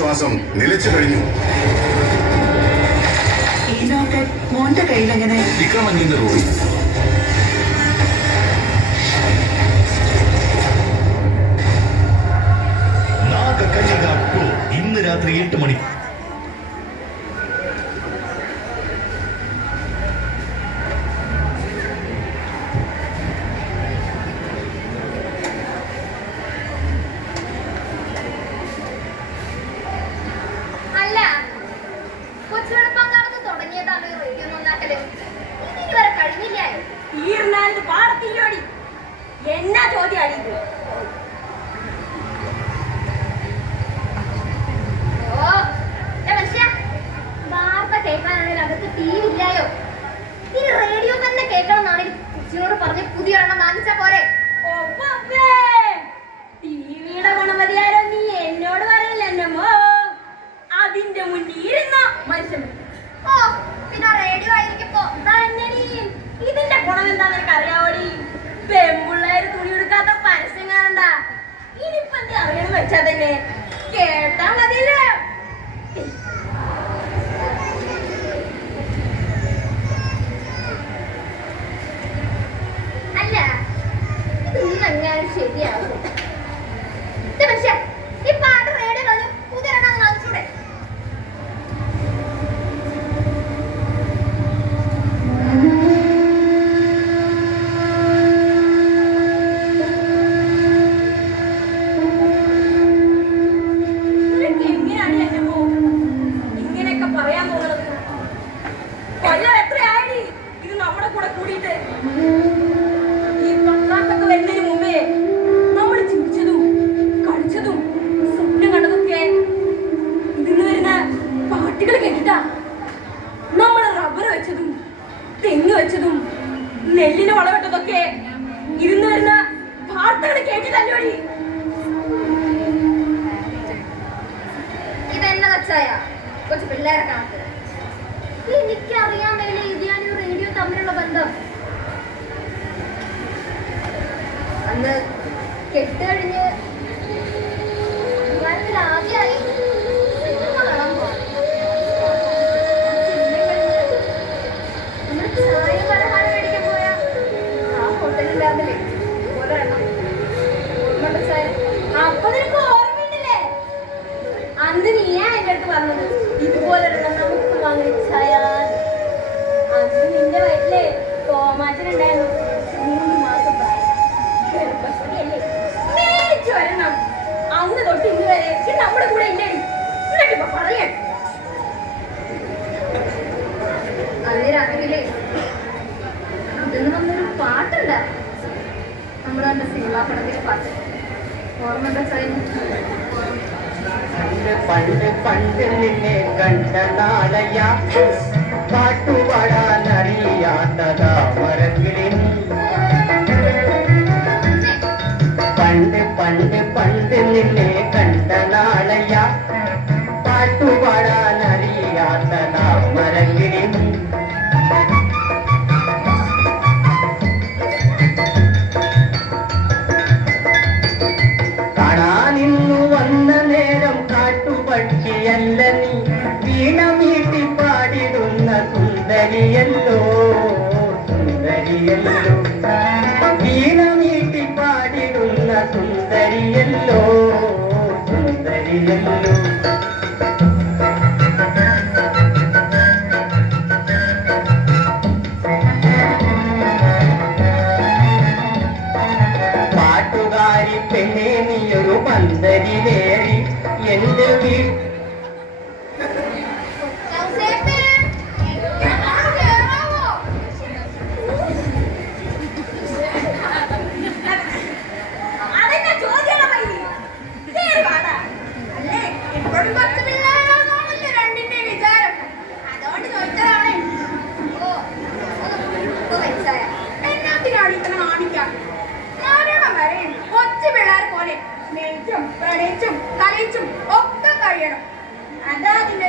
ആശ്വാസം നിലച്ചു കഴിഞ്ഞു. മോന്റെ കയ്യിലെങ്ങനെ വിക്രമങ്ങീന്ന് റോഡി ഇന്ന് രാത്രി 8 മണി. എന്നാ ചോദ്യം വാർത്ത കേൾക്കാനാണെങ്കിൽ അകത്ത് ടി വി ഇല്ലായോ? ഈ റേഡിയോ തന്നെ കേൾക്കണമെന്നാണെങ്കിൽ കൊച്ചിനോട് പറഞ്ഞ് പുതിയൊരെണ്ണം വാങ്ങിച്ചാ പോരെ? ടിവിയുടെ ഗുണമതിയാരോ നീ എന്നോട് പറയില്ല എന്നമ്മോ. അതിന്റെ മുന്നിൽ ഇരുന്ന മനുഷ്യൻ പിന്നെ റേഡിയോ ആയിരിക്കുമ്പോ ഇതിന്റെ ഗുണം എന്താ നിനക്ക് അറിയാവോടി? പെമ്പിള്ളേര് തുണി എടുക്കാത്ത പരസ്യം കാണണ്ട. ഇനിയിപ്പൊ എന്ത് അറിയണം വെച്ചാ തന്നെ കേട്ടാ മതിയല്ലോ. അല്ല ഇന്നെങ്ങാനും ശരിയാവും. പക്ഷെ ഈ പാട്ട് റേഡിയോ കളഞ്ഞു പുതിയൊരെണ്ണം വാങ്ങിച്ചൂടെ? നെല്ലിന് വളമിട്ടതൊക്കെ ഇരുന്ന് വരുന്ന വാർത്തകൾ കേട്ടിട്ടല്ലോടി. ഇതെന്നെ കച്ചായ കൊച്ചു പിള്ളേരെ കണക്ക്. എനിക്കറിയാൻ വേണ്ടി ഇതിയാനും റേഡിയോ തമ്മിലുള്ള ബന്ധം. അന്ന് കെട്ട് കഴിഞ്ഞ് ആദ്യമായി സിനിമ കാണാൻ പോകാം. അപ്പൊ നിനക്ക് ഓർമ്മയുണ്ടല്ലേ അന്ന് നീയാ എന്റെ അടുത്ത് പറഞ്ഞത് ഇതുപോലെ നമുക്ക് വാങ്ങിച്ചായാ. അന്ന് നിന്റെ വയറ്റിലെ തോമാറ്റനുണ്ടായിരുന്നു 3 മാസം പ്രായം. ഗർഭവതിയല്ലേ മേടിച്ചു വരണം. അന്ന് തൊട്ട് ഇന്ന് വരെ നമ്മുടെ കൂടെ ഇല്ലേ? ഇപ്പൊ പറയാൻ അന്ന് രാത്രിയിലേ ഇതെന്ന് വന്നൊരു പാട്ടുണ്ട്. നമ്മുടെ തന്നെ സിനിമാ പടത്തിലെ പാട്ട് ഓർമ്മ പണ്ട് പണ്ട് നിന്നെ കണ്ട നാളയ പാട്ടുപാടാനറിയാത്തതാ മരക്കിളി. പണ്ട് പണ്ട് പണ്ട് നിന്നെ കണ്ട നാളയ പാട്ടുപാടാനറിയാത്തതാ മരക്കിളി. പക്ഷിയല്ല നീ വീണ വീട്ടി പാടിടുന്ന സുന്ദരിയല്ലോ സുന്ദരിയല്ലോ. വീണ വീട്ടി പാടിടുന്ന സുന്ദരിയല്ലോ സുന്ദരിയല്ലോ. പാട്ടുകാരി പെണ്ണേ നീയൊരു പന്തരിലേറി എന്റെ വീട്ടിൽ പ്രണയിച്ചും കളിച്ചും ഒക്കെ കഴിയണം. അതാ അതിന്റെ